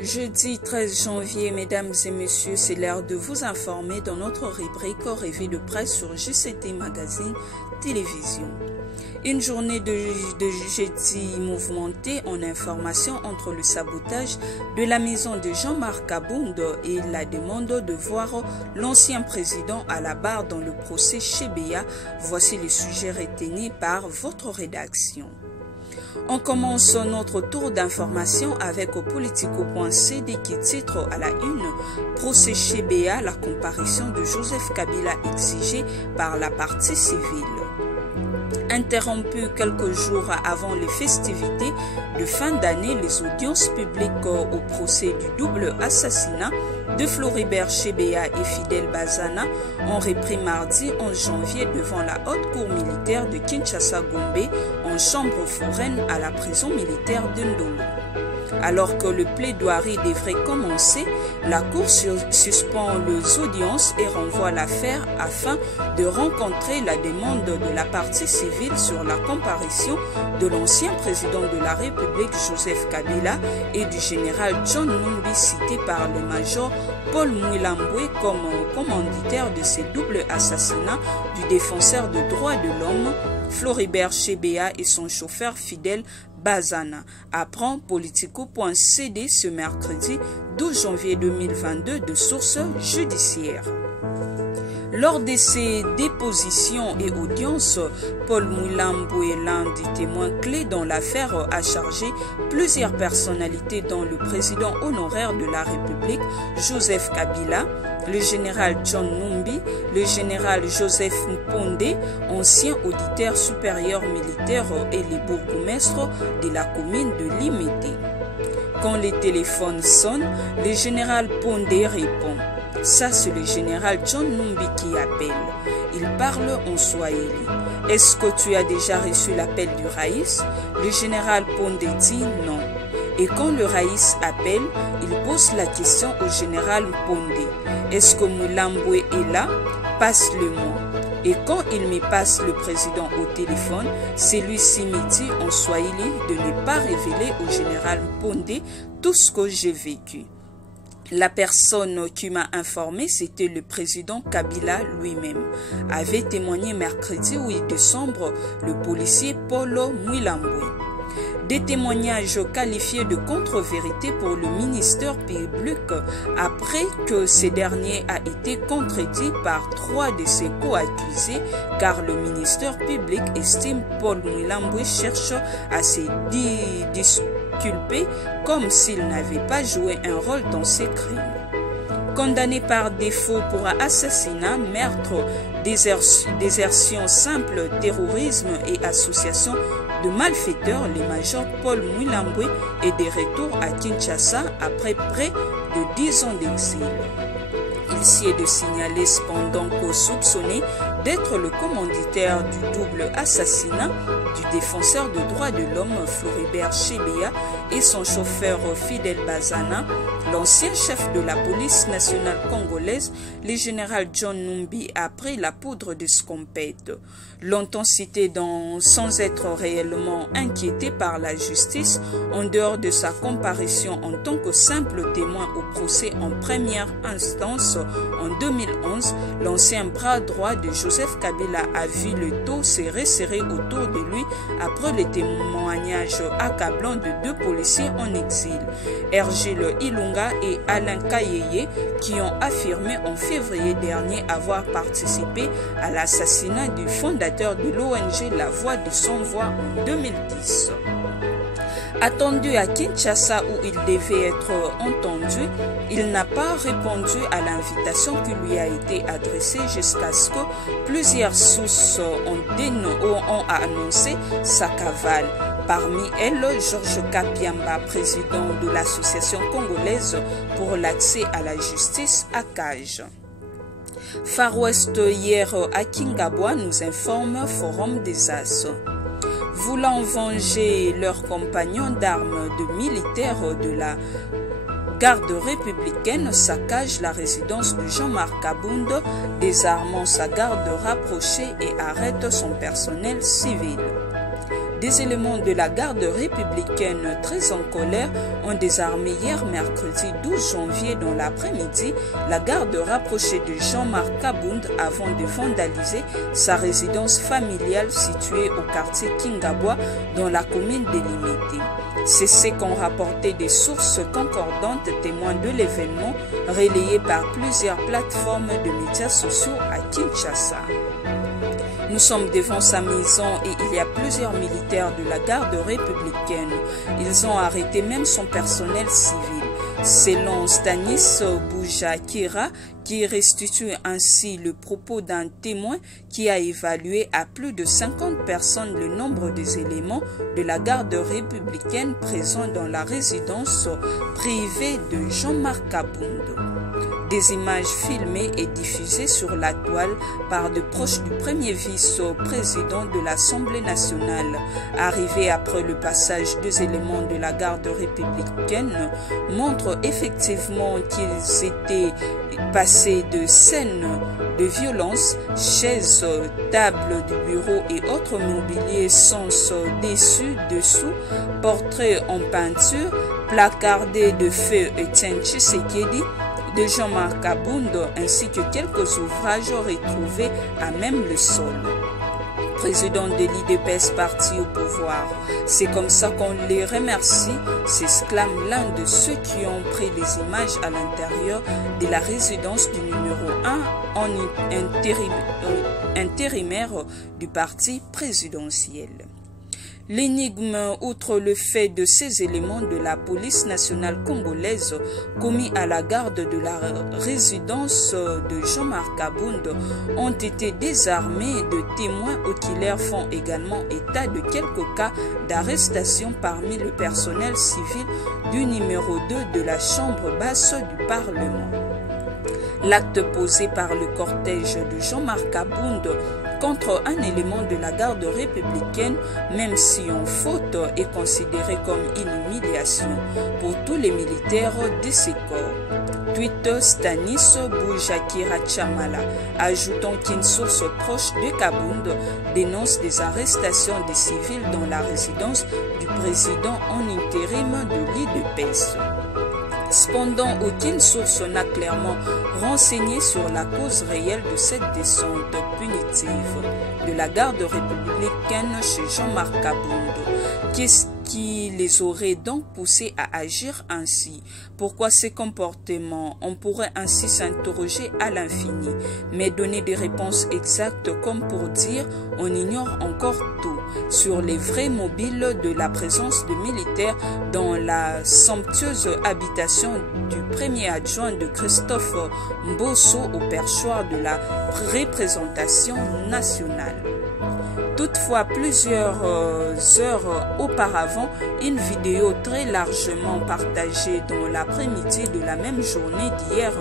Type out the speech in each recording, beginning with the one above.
Jeudi 13 janvier, mesdames et messieurs, c'est l'heure de vous informer dans notre rubrique revue de presse sur JCT Magazine Télévision. Une journée de jeudi mouvementée en information entre le sabotage de la maison de Jean-Marc Abounda et la demande de voir l'ancien président à la barre dans le procès Chebea. Voici les sujets retenus par votre rédaction. On commence notre tour d'information avec Politico.cd qui titre à la une « Procès Chebea, la comparution de Joseph Kabila exigée par la partie civile ». Interrompu quelques jours avant les festivités de fin d'année, les audiences publiques au procès du double assassinat de Floribert Chebea et Fidel Bazana ont repris mardi 11 janvier devant la haute cour militaire de Kinshasa-Gombe en chambre foraine à la prison militaire de Ndolo. Alors que le plaidoirie devrait commencer, la Cour suspend les audiences et renvoie l'affaire afin de rencontrer la demande de la partie civile sur la comparution de l'ancien président de la République Joseph Kabila et du général John Numbi cité par le major Paul Mouilambwe comme commanditaire de ces doubles assassinats du défenseur des droits de l'homme Floribert Chebea et son chauffeur Fidel Bazana, apprend Politico.cd ce mercredi 12 janvier 2022 de sources judiciaires. Lors de ces dépositions et audiences, Paul Mouilambwe, l'un des témoins clés dans l'affaire, a chargé plusieurs personnalités dont le président honoraire de la République, Joseph Kabila, le général John Numbi, le général Joseph Mpondé, ancien auditeur supérieur militaire et les bourgmestres de la commune de Limete. Quand les téléphones sonnent, le général Pondé répond. Ça, c'est le général John Numbi qui appelle. Il parle en swahili. Est-ce que tu as déjà reçu l'appel du Raïs? Le général Pondé dit non. Et quand le Raïs appelle, il pose la question au général Pondé. Est-ce que Mouilambwe est là? Passe-le-moi. Et quand il me passe le président au téléphone, celui-ci me dit en swahili de ne pas révéler au général Pondé tout ce que j'ai vécu. La personne qui m'a informé, c'était le président Kabila lui-même, avait témoigné mercredi 8 décembre le policier Paulo Mouilambwe. Des témoignages qualifiés de contre-vérité pour le ministère public après que ce dernier a été contredit par 3 de ses co-accusés car le ministère public estime Paul Mouilambwe cherche à se disculper comme s'il n'avait pas joué un rôle dans ces crimes. Condamné par défaut pour assassinat, meurtre, désertion simple, terrorisme et association de malfaiteurs, le major Paul Mouilambwe est de retour à Kinshasa après près de 10 ans d'exil. Il s'y est de signaler cependant qu'au soupçonné d'être le commanditaire du double assassinat du défenseur des droits de l'homme Floribert Chebea et son chauffeur Fidel Bazana, l'ancien chef de la police nationale congolaise, le général John Numbi, a pris la poudre de scompette. Longtemps cité sans être réellement inquiété par la justice, en dehors de sa comparution en tant que simple témoin au procès en première instance en 2011, l'ancien bras droit de Joseph Kabila a vu le taux se resserrer autour de lui après les témoignages accablants de 2 policiers en exil, Hergile Ilunga et Alain Kayeye, qui ont affirmé en février dernier avoir participé à l'assassinat du fondateur de l'ONG La Voix de Sans Voix en 2010. Attendu à Kinshasa où il devait être entendu, il n'a pas répondu à l'invitation qui lui a été adressée jusqu'à ce que plusieurs sources ont annoncé sa cavale. Parmi elles, Georges Kapiamba, président de l'Association congolaise pour l'accès à la justice, ACAJ. Far West hier à Kingabwa nous informe Forum des As. Voulant venger leurs compagnons d'armes de militaires de la garde républicaine saccage la résidence de Jean-Marc Abounda, désarmant sa garde rapprochée et arrête son personnel civil. Des éléments de la garde républicaine très en colère ont désarmé hier mercredi 12 janvier dans l'après-midi la garde rapprochée de Jean-Marc Kabound avant de vandaliser sa résidence familiale située au quartier Kingabwa dans la commune délimitée. C'est ce qu'ont rapporté des sources concordantes témoins de l'événement relayé par plusieurs plateformes de médias sociaux à Kinshasa. Nous sommes devant sa maison et il y a plusieurs militaires de la garde républicaine. Ils ont arrêté même son personnel civil. Selon Stanis Boujakira, qui restitue ainsi le propos d'un témoin qui a évalué à plus de 50 personnes le nombre des éléments de la garde républicaine présents dans la résidence privée de Jean-Marc Kabound. Des images filmées et diffusées sur la toile par de proches du premier vice-président de l'Assemblée nationale, arrivé après le passage des éléments de la garde républicaine, montrent effectivement qu'ils étaient passés de scènes de violence, chaises, tables du bureau et autres mobiliers sens dessus-dessous, portraits en peinture, placardés de feu Etienne Tshisekedi, de Jean-Marc Kabound ainsi que quelques ouvrages retrouvés à même le sol. Président de l'IDPS parti au pouvoir. C'est comme ça qu'on les remercie, s'exclame l'un de ceux qui ont pris les images à l'intérieur de la résidence du numéro 1 en intérimaire du parti présidentiel. L'énigme, outre le fait de ces éléments de la police nationale congolaise commis à la garde de la résidence de Jean-Marc Kabound, ont été désarmés de témoins oculaires font également état de quelques cas d'arrestation parmi le personnel civil du numéro 2 de la chambre basse du Parlement. L'acte posé par le cortège de Jean-Marc Kabound contre un élément de la garde républicaine, même si en faute, est considéré comme une humiliation pour tous les militaires de ces corps. Tweet Stanis Boujakira Chamala, ajoutant qu'une source proche de Kabound dénonce des arrestations des civils dans la résidence du président en intérim de l'IDPS. Cependant, aucune source n'a clairement renseigné sur la cause réelle de cette descente punitive de la garde républicaine chez Jean-Marc Kabound. Qu'est-ce qui les aurait donc poussés à agir ainsi? Pourquoi ces comportements? On pourrait ainsi s'interroger à l'infini, mais donner des réponses exactes comme pour dire on ignore encore tout sur les vrais mobiles de la présence de militaires dans la somptueuse habitation du premier adjoint de Christophe Mbosso au perchoir de la représentation nationale. Toutefois, plusieurs heures auparavant, une vidéo très largement partagée dans l'après-midi de la même journée d'hier,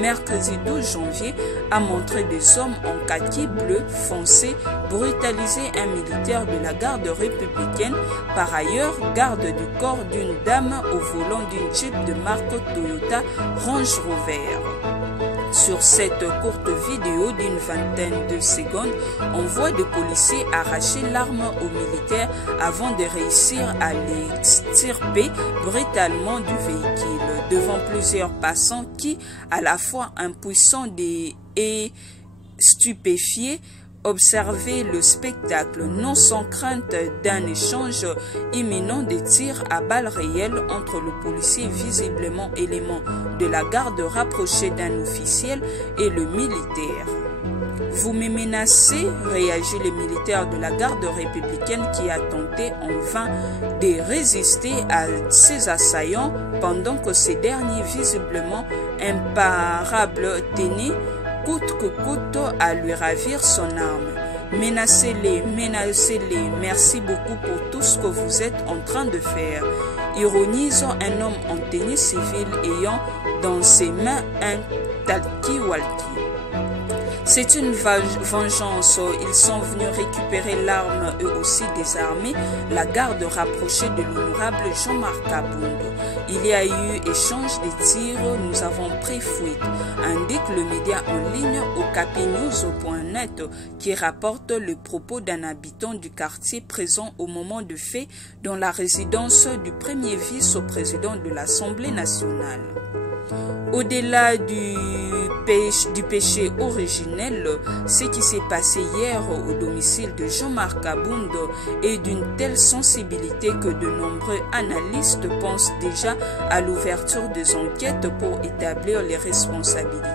mercredi 12 janvier, a montré des hommes en kaki bleu foncé brutaliser un militaire de la garde républicaine, par ailleurs garde du corps d'une dame au volant d'une Jeep de marque Toyota Range Rover. Sur cette courte vidéo d'une vingtaine de secondes, on voit des policiers arracher l'arme aux militaires avant de réussir à l'extirper brutalement du véhicule devant plusieurs passants qui, à la fois impuissants et stupéfiés, observer le spectacle, non sans crainte d'un échange imminent de tirs à balles réelles entre le policier visiblement élément de la garde rapproché d'un officiel et le militaire. Vous me menacez, réagit le militaire de la garde républicaine qui a tenté en vain de résister à ses assaillants pendant que ces derniers, visiblement imparables, tenaient coûte que coûte à lui ravir son arme. Menacez-les, menacez-les, merci beaucoup pour tout ce que vous êtes en train de faire. Ironise un homme en tenue civile ayant dans ses mains un talkie-walkie. C'est une vengeance. Ils sont venus récupérer l'arme, eux aussi désarmés, la garde rapprochée de l'honorable Jean-Marc Kabound. Il y a eu échange de tirs, nous avons pris fuite, indique le média en ligne okapinews.net qui rapporte le propos d'un habitant du quartier présent au moment de fait dans la résidence du premier vice-président de l'Assemblée nationale. Au-delà du péché originel, ce qui s'est passé hier au domicile de Jean-Marc Kabound est d'une telle sensibilité que de nombreux analystes pensent déjà à l'ouverture des enquêtes pour établir les responsabilités.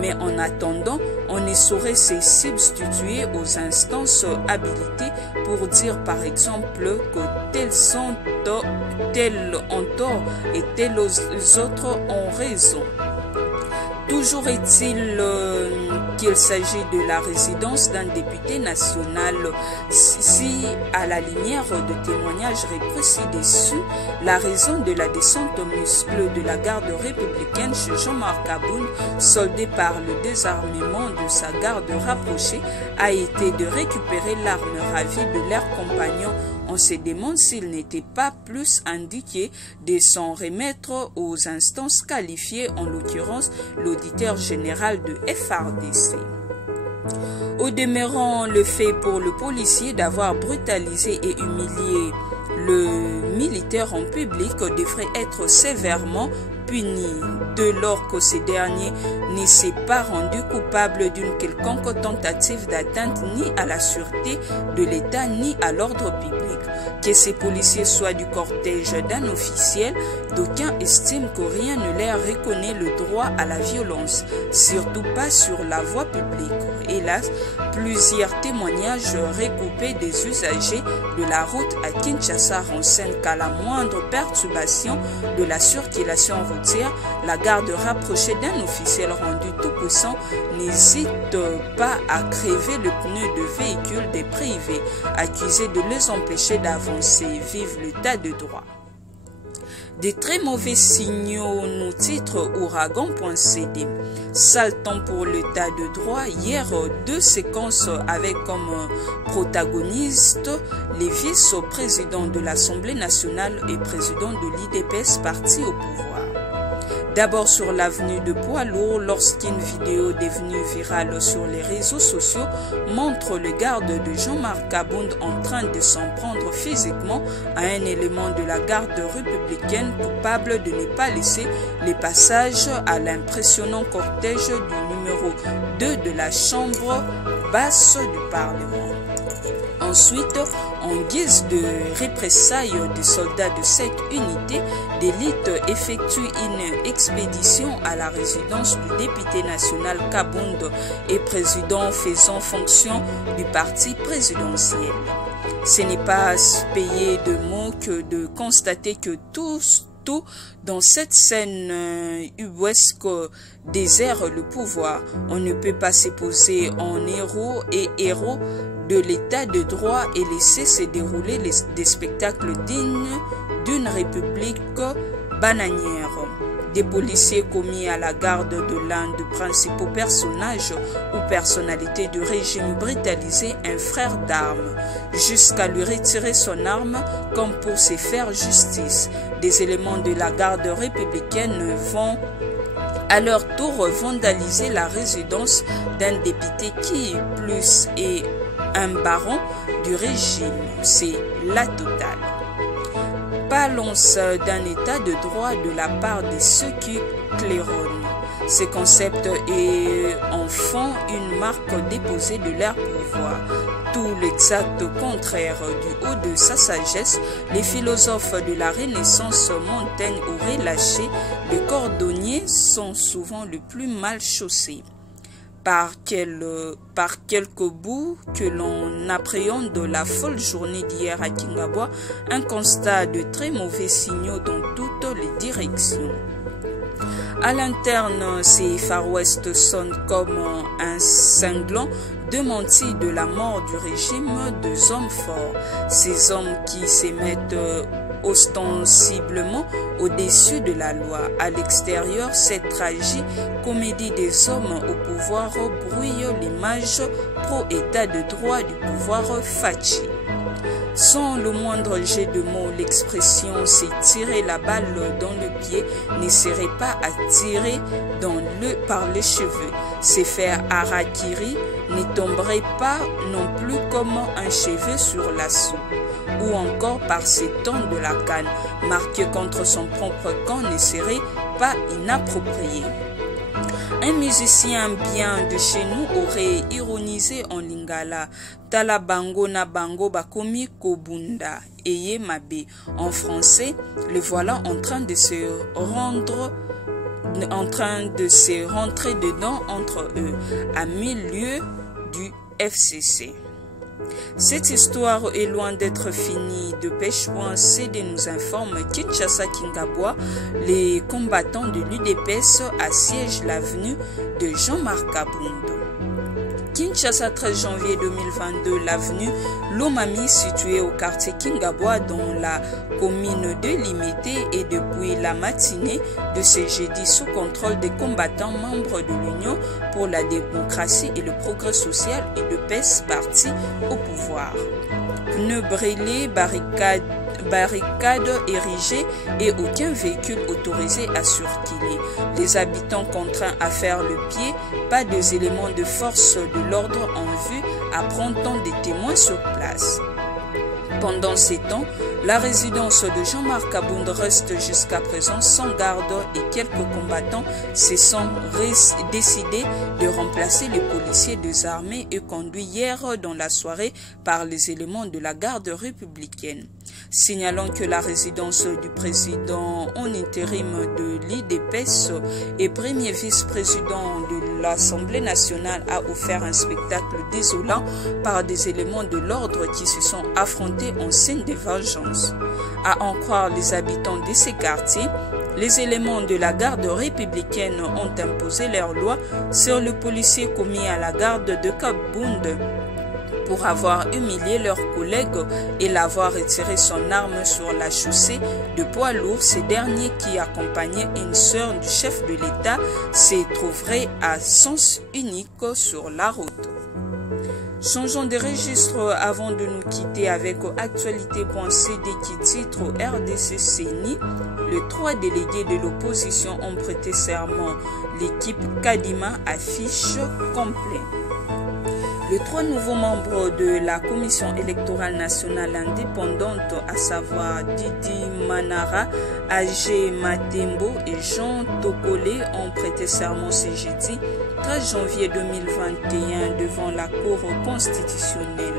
Mais en attendant, on ne saurait se substituer aux instances habilitées pour dire par exemple que tels ont tort et tels autres ont raison. Toujours est-il qu'il s'agit de la résidence d'un député national. Si, à la lumière de témoignages ci-dessus, la raison de la descente musclée de la garde républicaine chez Jean-Marc Kabound, soldée par le désarmement de sa garde rapprochée, a été de récupérer l'arme ravie de leurs compagnons, on se demande s'il n'était pas plus indiqué de s'en remettre aux instances qualifiées, en l'occurrence l'auditeur général de FARDC. Au demeurant, le fait pour le policier d'avoir brutalisé et humilié le militaire en public devrait être sévèrement puni dès lors que ce dernier ne s'est pas rendu coupable d'une quelconque tentative d'atteinte ni à la sûreté de l'État ni à l'ordre public. Que ces policiers soient du cortège d'un officiel, d'aucuns estiment que rien ne leur reconnaît le droit à la violence, surtout pas sur la voie publique. Hélas, plusieurs témoignages recoupés des usagers de la route à Kinshasa renseignent qu'à la moindre perturbation de la circulation routière, la garde rapprochée d'un officiel rendu tout puissant n'hésite pas à crever le pneu de véhicules des privés, accusés de les empêcher d'avancer. Vive l'état de droit. Des très mauvais signaux, nous titre ouragan.cd. Sale temps pour l'état de droit. Hier, deux séquences avec comme protagonistes les vice-présidents de l'Assemblée nationale et président de l'IDPS parti au pouvoir. D'abord sur l'avenue de Poids-Lourd, lorsqu'une vidéo devenue virale sur les réseaux sociaux montre le garde de Jean-Marc Kabound en train de s'en prendre physiquement à un élément de la garde républicaine coupable de ne pas laisser les passages à l'impressionnant cortège du numéro 2 de la Chambre basse du Parlement. Ensuite, en guise de représailles, des soldats de cette unité d'élite effectuent une expédition à la résidence du député national Kabound et président faisant fonction du parti présidentiel. Ce n'est pas payer de mots que de constater que tout dans cette scène ubuesque désert le pouvoir. On ne peut pas se poser en héros de l'état de droit et laisser se dérouler des spectacles dignes d'une république bananière. Des policiers commis à la garde de l'un des principaux personnages ou personnalités du régime brutalisé un frère d'armes, jusqu'à lui retirer son arme comme pour se faire justice. Des éléments de la garde républicaine vont à leur tour vandaliser la résidence d'un député qui plus est un baron du régime. C'est la totale. Parlons d'un état de droit de la part de ceux qui claironnent. Ce concept est en fond une marque déposée de leur pouvoir. Tout l'exact contraire du haut de sa sagesse, les philosophes de la Renaissance Montaigne auraient lâché, les cordonniers sont souvent le plus mal chaussés. Par quelques bouts que l'on appréhende de la folle journée d'hier à Kingabwa, un constat de très mauvais signaux dans toutes les directions. À l'interne, ces Far West sonnent comme un cinglant démenti de la mort du régime des hommes forts. Ces hommes qui se mettent ostensiblement au-dessus de la loi. À l'extérieur, cette tragi-comédie des hommes au pouvoir brouille l'image pro-état de droit du pouvoir fachi. Sans le moindre jet de mots, l'expression « c'est tirer la balle dans le pied » ne serait pas à tirer par les cheveux. C'est faire harakiri ne tomberait pas non plus comme un cheveu sur la soupe. Ou encore par ses temps de la canne, marqué contre son propre camp ne serait pas inapproprié. Un musicien bien de chez nous aurait ironisé en lingala Tala bango na bango bakomi kobunda eye mabe. En français, le voilà en train de se rentrer dedans entre eux, à 1000 lieues du FCC. Cette histoire est loin d'être finie. Dépêche.cd nous informe Kinshasa-Kingabwa, les combattants de l'UDPS assiègent l'avenue de Jean-Marc Kabound. Kinshasa, 13 janvier 2022, l'avenue Lomami, située au quartier Kingabwa dans la commune de Limité, est depuis la matinée de ce jeudi sous contrôle des combattants membres de l'Union pour la démocratie et le progrès social et de PES parti au pouvoir. Pneus brûlés, barricades érigées et aucun véhicule autorisé à circuler. Les habitants contraints à faire le pied, pas des éléments de force de l'ordre en vue, apprend-on des témoins sur place. Pendant ces temps, la résidence de Jean-Marc Kabound reste jusqu'à présent sans garde et quelques combattants se sont décidés de remplacer les policiers désarmés et conduits hier dans la soirée par les éléments de la garde républicaine. Signalons que la résidence du président en intérim de l'IDPS et premier vice-président de l'Assemblée nationale a offert un spectacle désolant par des éléments de l'ordre qui se sont affrontés en scène de vengeance. À en croire les habitants de ces quartiers, les éléments de la garde républicaine ont imposé leur loi sur le policier commis à la garde de Kabound pour avoir humilié leurs collègues et l'avoir retiré son arme sur la chaussée de poids lourd. Ces derniers qui accompagnaient une sœur du chef de l'État se trouveraient à sens unique sur la route. Changeons de registre avant de nous quitter avec actualité.cd qui titre RDC CENI. Les 3 délégués de l'opposition ont prêté serment. L'équipe Kadima affiche complet. Les 3 nouveaux membres de la Commission électorale nationale indépendante, à savoir Didi Manara, Agé Matembo et Jean Tokole, ont prêté serment ce jeudi 13 janvier 2021 devant la Cour constitutionnelle.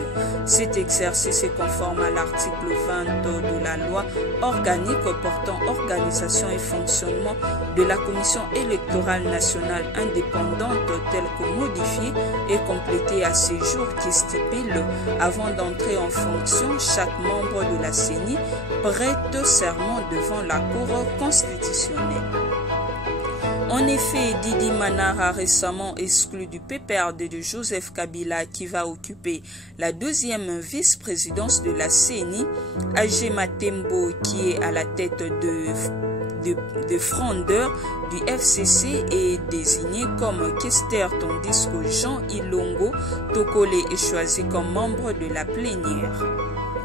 Cet exercice est conforme à l'article 20 de la loi organique portant organisation et fonctionnement de la Commission électorale nationale indépendante telle que modifiée et complétée à ce jour qui stipule avant d'entrer en fonction, chaque membre de la CENI prête serment devant la Cour constitutionnelle. En effet, Didi Manara, récemment exclu du PPRD de Joseph Kabila, qui va occuper la 2e vice-présidence de la CENI, Agé Matembo, qui est à la tête de frondeur du FCC, est désigné comme questeur, tandis que Jean Ilongo Tokole est choisi comme membre de la plénière.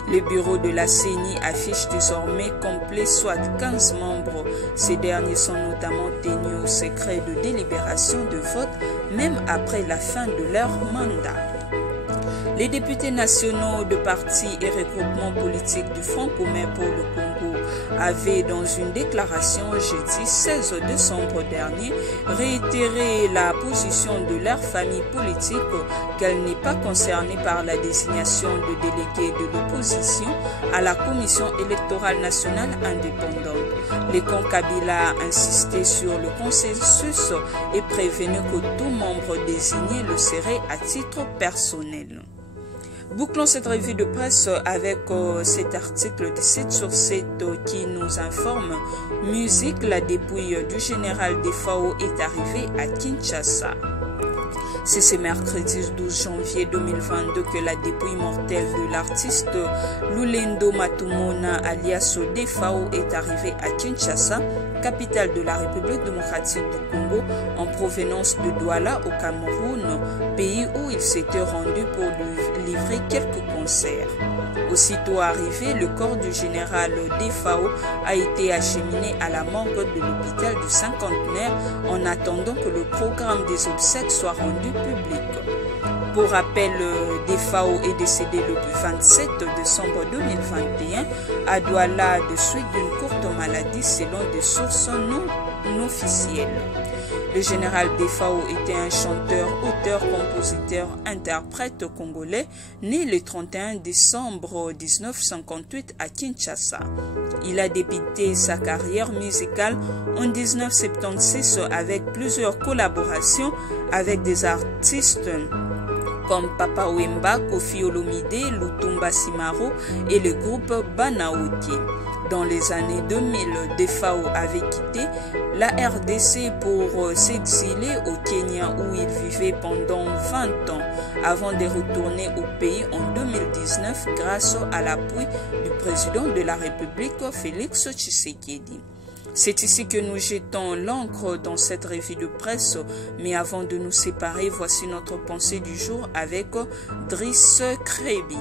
Le bureau de la CENI affiche désormais complet, soit 15 membres. Ces derniers sont notamment tenus au secret de délibération de vote, même après la fin de leur mandat. Les députés nationaux de partis et regroupements politiques du Front commun pour le Congo avaient, dans une déclaration jeudi 16 décembre dernier, réitéré la position de leur famille politique qu'elle n'est pas concernée par la désignation de délégués de l'opposition à la Commission électorale nationale indépendante. Le camp Kabila a insisté sur le consensus et prévenu que tout membre désigné le serait à titre personnel. Bouclons cette revue de presse avec cet article de 7 sur 7 qui nous informe « Musique, la dépouille du général Defao est arrivée à Kinshasa ». C'est ce mercredi 12 janvier 2022 que la dépouille mortelle de l'artiste Lulendo Matumona alias Defao est arrivée à Kinshasa, capitale de la République démocratique du Congo, en provenance de Douala au Cameroun, pays où il s'était rendu pour livrer quelques concerts. Aussitôt arrivé, le corps du général Defao a été acheminé à la morgue de l'hôpital du Cinquantenaire en attendant que le programme des obsèques soit rendu public. Pour rappel, Defao est décédé le 27 décembre 2021 à Douala de suite d'une courte maladie selon des sources non officielles. Le général Defao était un chanteur, auteur, compositeur, interprète congolais, né le 31 décembre 1958 à Kinshasa. Il a débuté sa carrière musicale en 1976 avec plusieurs collaborations avec des artistes comme Papa Wemba, Kofi Olomide, Lutumba Simaro et le groupe Banaoki. Dans les années 2000, Defao avait quitté la RDC pour s'exiler au Kenya où il vivait pendant 20 ans avant de retourner au pays en 2019 grâce à l'appui du président de la République Félix Tshisekedi. C'est ici que nous jetons l'encre dans cette revue de presse, mais avant de nous séparer, voici notre pensée du jour avec Driss Crébi.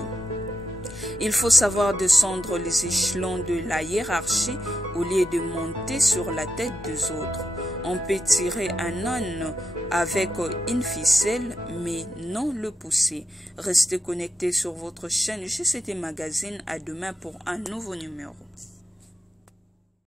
Il faut savoir descendre les échelons de la hiérarchie au lieu de monter sur la tête des autres. On peut tirer un âne avec une ficelle, mais non le pousser. Restez connectés sur votre chaîne GCT Magazine. À demain pour un nouveau numéro.